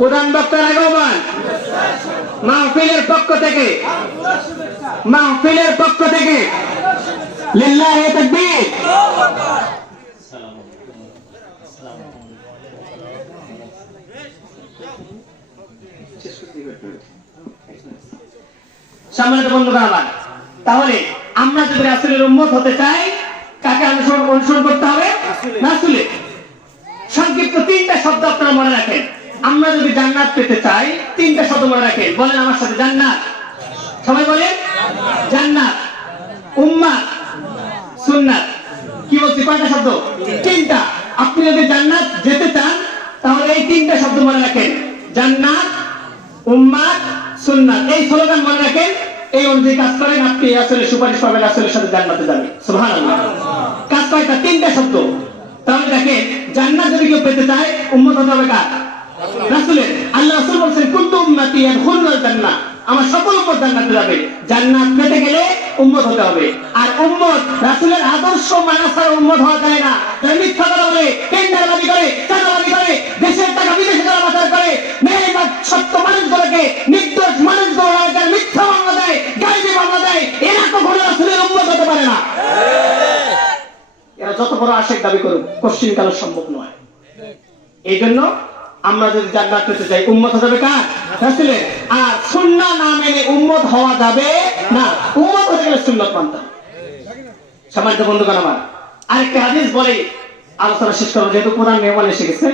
প্রধান বক্তার আগমন মাহফিলের পক্ষ থেকে লিল্লাহি তাকবীর। সম্মানিত বন্ধুগণ আমার, তাহলে আমরা যদি রাসূলের উম্মত হতে চাই কাকে অনুসরণ করতে হবে? রাসূলের। সংক্ষিপ্ত তিনটা শব্দ আপনারা মনে রাখেন। আমরা যদি জান্নাত পেতে চাই তিনটা শব্দ মনে রাখেন, বলেন আমার সাথে, জান্নাত। সবাই বলেন জান্নাত, উম্মাত, সুন্নাত। কি বলছি, কয়টা শব্দ? তিনটা। আপনি যদি জান্নাত যেতে চান তাহলে এই তিনটা শব্দ মনে রাখেন, জান্নাত, উম্মাত, সুন্নাত। এই স্লোগান মনে রাখেন, এই অনুযায়ী কাজ করেন, আপনি আসলে সুপারিশ পাবেন, রাসূলের সাথে জান্নাতে যাবেন। সুবহানাল্লাহ। কাজ কয়টা? তিনটা শব্দ। তাহলে দেখেন, জান্নাত যদি কেউ পেতে চায় উম্মত হতে হবে কার? রাসূলের। আল্লাহ রাসূল বলেন কুনতু উম্মতি ইয়াদখুলুল জান্নাহ, আমার সকল উম্মত জান্নাতে যাবে। জান্নাত পেতে গেলে উম্মত হতে হবে। আর উম্মত রাসূলের আদর্শ মানা ছাড়া উম্মত হওয়া যায় না। যারা মিথ্যা কথা বলে, টেন্ডারবাজি করে, চাঁদাবাজি করে, দেশের টাকা বিদেশে যারা পাচার করে, মেয়েরা সত্য মানুষগুলোকে, নির্দোষ মানুষগুলোকে যারা মিথ্যা মামলা দেয়, গায়েবী মামলা দেয়, এরা কখনো রাসূলের উম্মত হতে পারে না। এরা যত বড় আশিক দাবি করুক, কোশ্চিন কালো সম্ভব নয়। এই জন্য আমরা যদি জান্নাত পেতে চাই উম্মত হতে হবে কার? রাসূলের। আর সুন্নাহ না মেনে উম্মত হওয়া যাবে না। উম্মত হতে গেলে সুন্নাত মানতে হবে। সম্মানিত বন্ধুগণ আমার, আরেকটা হাদিস বলে আলোচনা শেষ করব, যেহেতু প্রধান মেহমান এসে গেছে।